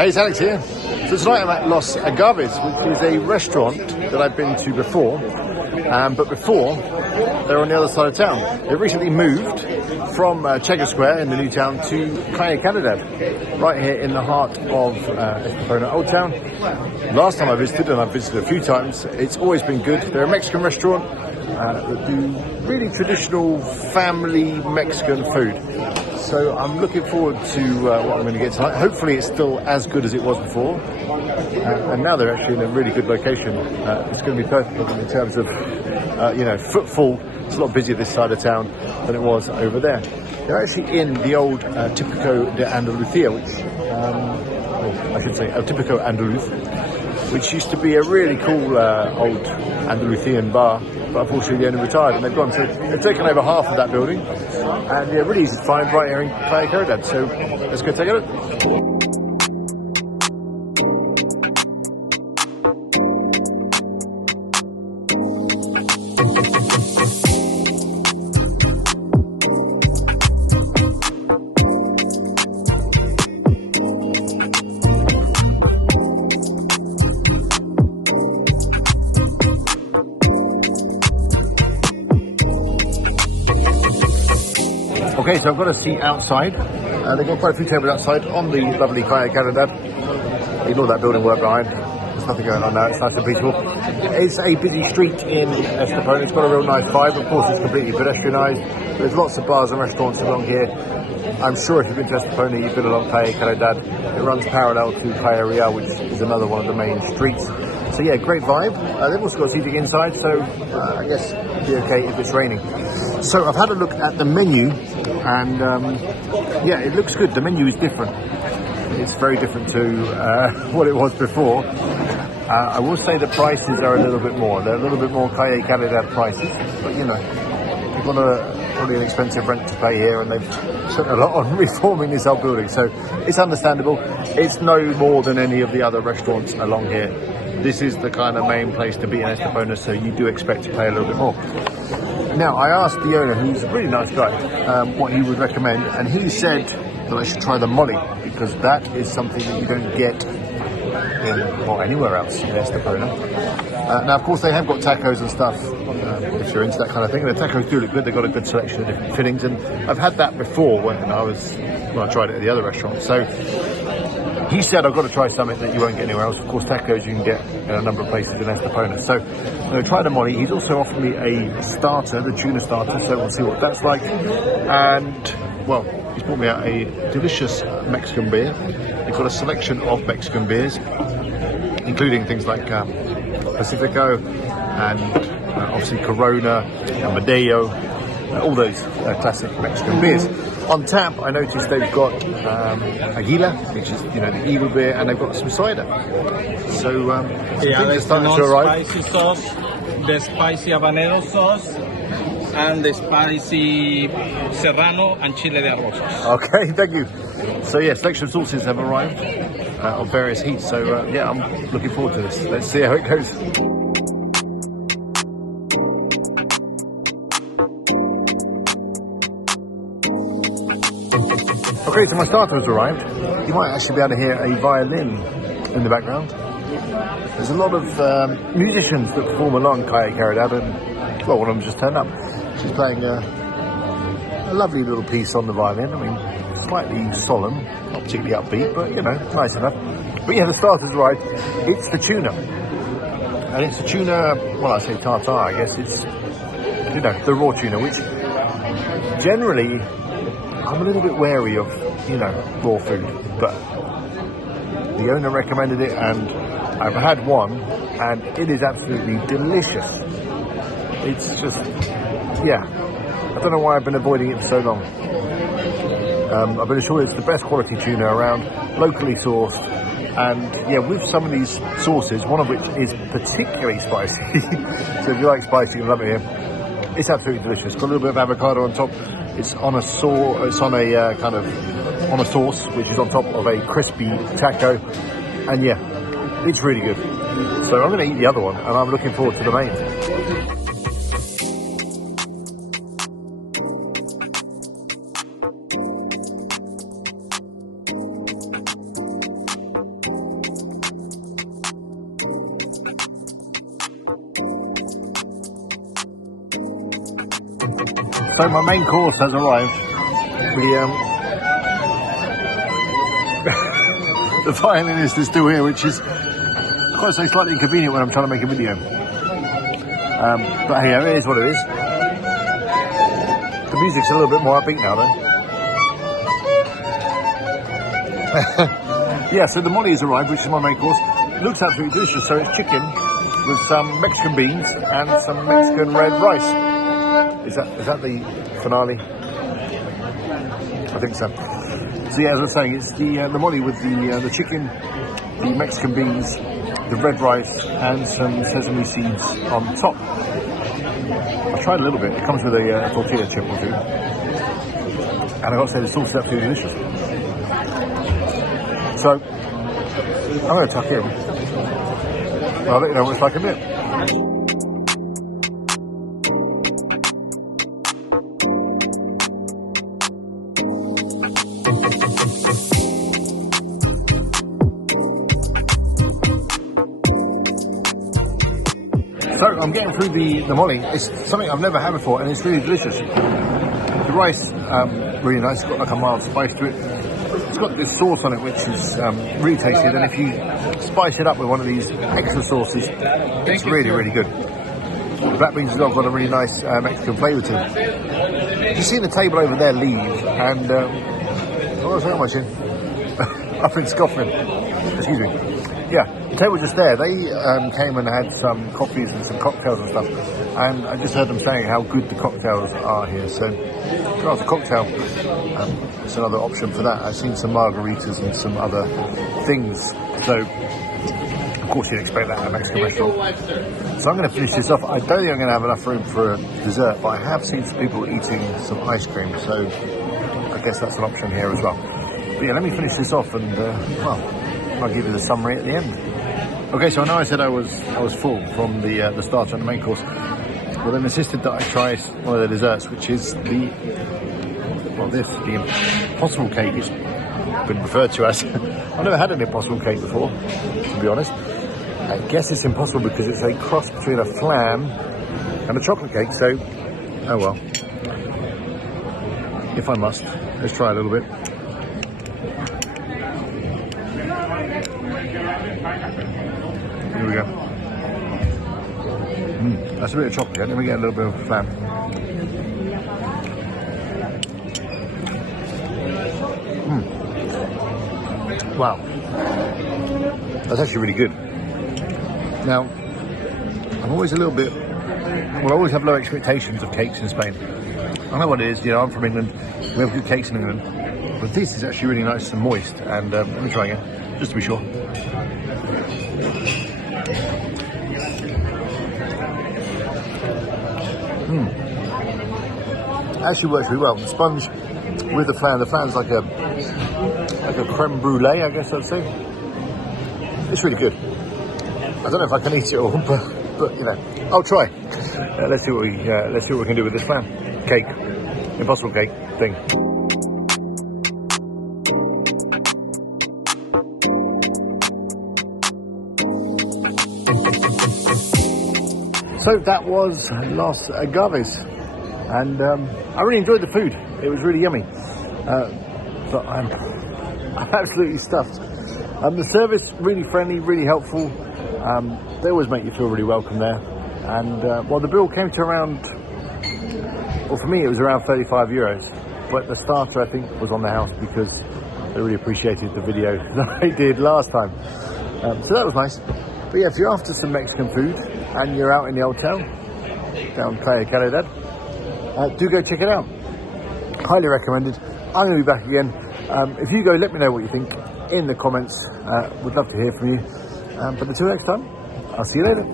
Hey, it's Alex here. So tonight I'm at Los Agaves, which is a restaurant that I've been to before. But before, they were on the other side of town. They recently moved from Calle Square in the new town to Calle, Caridad, right here in the heart of Estepona Old Town. Last time I visited, and I've visited a few times, it's always been good. They're a Mexican restaurant that do really traditional family Mexican food. So I'm looking forward to what I'm going to get tonight. Hopefully it's still as good as it was before. And now they're actually in a really good location. It's going to be perfect for them in terms of, footfall. It's a lot busier this side of town than it was over there. They're actually in the old Típico de Andalucía, I should say El Típico Andaluz, which used to be a really cool old Andalusian bar, but unfortunately they only retired and they've gone. So they've taken over half of that building, and they're really easy to find right here in Calle, Caridad. So let's go take a look. Okay, so I've got a seat outside. They've got quite a few tables outside on the lovely Calle Caridad. Ignore that building work behind. There's nothing going on now. It's nice and peaceful. It's a busy street in Estepona. It's got a real nice vibe. Of course, it's completely pedestrianised. There's lots of bars and restaurants along here. I'm sure if you've been to Estepona, you've been along Calle Caridad. It runs parallel to Calle, which is another one of the main streets. So yeah, great vibe. They've also got seating inside, so I guess it'll be okay if it's raining. So I've had a look at the menu, and it looks good. The menu is different. It's very different to what it was before. I will say the prices are a little bit more. They're a little bit more Calle Caridad prices, but you've got probably an expensive rent to pay here, and they've spent a lot on reforming this whole building, so it's understandable. It's no more than any of the other restaurants along here. This is the kind of main place to be in Estepona, so you do expect to pay a little bit more. Now, I asked the owner, who's a really nice guy, what he would recommend, and he said that I should try the molly, because that is something that you don't get anywhere else in Estepona. Now, of course, they have got tacos and stuff, if you're into that kind of thing. The tacos do look good. They've got a good selection of different fillings, and I've had that before when I tried it at the other restaurant. So he said I've got to try something that you won't get anywhere else. Of course, tacos you can get in a number of places in Estepona. So I'm going to try the molly. He's also offered me a starter, the tuna starter, so we'll see what that's like. And, well, he's brought me out a delicious Mexican beer. They've got a selection of Mexican beers, including things like Pacifico and obviously Corona and Madeo, all those classic Mexican beers. On tap, I noticed they've got Aguila, which is the evil beer, and they've got some cider. So things are starting to arrive. Spicy sauce, the spicy habanero sauce, and the spicy serrano and chile de arroz sauce. Okay, thank you. So yeah, selection of sauces have arrived of various heats. So I'm looking forward to this. Let's see how it goes. Okay, so my starter has arrived. You might actually be able to hear a violin in the background. There's a lot of musicians that perform along Calle Caridad, and well, one of them just turned up. She's playing a lovely little piece on the violin. I mean, slightly solemn, not particularly upbeat, but nice enough. But yeah, the starter's arrived. It's the tuna, and it's the tuna. Well, I say tartare. I guess it's the raw tuna, which generally I'm a little bit wary of, raw food, but the owner recommended it, and I've had one, and it is absolutely delicious. It's just, I don't know why I've been avoiding it for so long. I've been assured it's the best quality tuna around, locally sourced, and with some of these sauces, one of which is particularly spicy, so if you like spicy, you'll love it here. It's absolutely delicious. Got a little bit of avocado on top. It's on a sauce. It's on a on a sauce, which is on top of a crispy taco, and it's really good. So I'm going to eat the other one, and I'm looking forward to the main. So my main course has arrived. The violinist is still here, which is quite so slightly inconvenient when I'm trying to make a video. But hey, it is what it is. The music's a little bit more upbeat now, though. Yeah, so the molly has arrived, which is my main course. Looks absolutely delicious. So it's chicken with some Mexican beans and some Mexican red rice. Is that the finale? I think so. So yeah, as I was saying, it's the molly with the chicken, the Mexican beans, the red rice, and some sesame seeds on top. I tried a little bit. It comes with a tortilla chip or two, and I got to say the sauce is absolutely delicious. So I'm going to tuck in. I'll let you know what it's like in a minute. So I'm getting through the molly. It's something I've never had before, and it's really delicious. The rice, really nice. It's got like a mild spice to it. It's got this sauce on it, which is really tasty. And if you spice it up with one of these extra sauces, it's really, really good. The black beans as well got a really nice Mexican flavour to them. You see the table over there leave, and what was I much in? Up in Scotland. Excuse me. Yeah, the table just there. They came and had some coffees and some cocktails and stuff, and I just heard them saying how good the cocktails are here. So, after cocktail, it's another option for that. I've seen some margaritas and some other things. So, of course, you'd expect that at a Mexican restaurant. So I'm going to finish this off. I don't think I'm going to have enough room for a dessert, but I have seen some people eating some ice cream, so I guess that's an option here as well. But yeah, let me finish this off, and I'll give you the summary at the end. Okay, so I know I said I was full from the starter and the main course. Well, then insisted that I try one of the desserts, which is the impossible cake. It's been referred to as. I've never had an impossible cake before, to be honest. I guess it's impossible because it's a cross between a flan and a chocolate cake. So, oh well. If I must, let's try a little bit. Here we go. That's a bit of chocolate. Let me get a little bit of flan. Wow. That's actually really good. Now, I'm always a little bit... Well, I always have low expectations of cakes in Spain. I know what it is. You know, I'm from England. We have good cakes in England. But this is actually really nice and moist. And let me try again, just to be sure. Actually works really well. The sponge with the flan. The flan's like a creme brulee, I guess I'd say. It's really good. I don't know if I can eat it all, but you know, I'll try. Let's see what we can do with this flan cake, impossible cake thing. So that was Los Agaves, and I really enjoyed the food. It was really yummy, but I'm absolutely stuffed. The service really friendly, really helpful. They always make you feel really welcome there. And well, the bill came to around, well, for me it was around 35 euros, but the starter I think was on the house because they really appreciated the video that I did last time. So that was nice. But yeah, if you're after some Mexican food and you're out in the hotel down Calle, Caridad, do go check it out. Highly recommended. I'm going to be back again. If you go, let me know what you think in the comments. Would love to hear from you. But until next time, I'll see you later.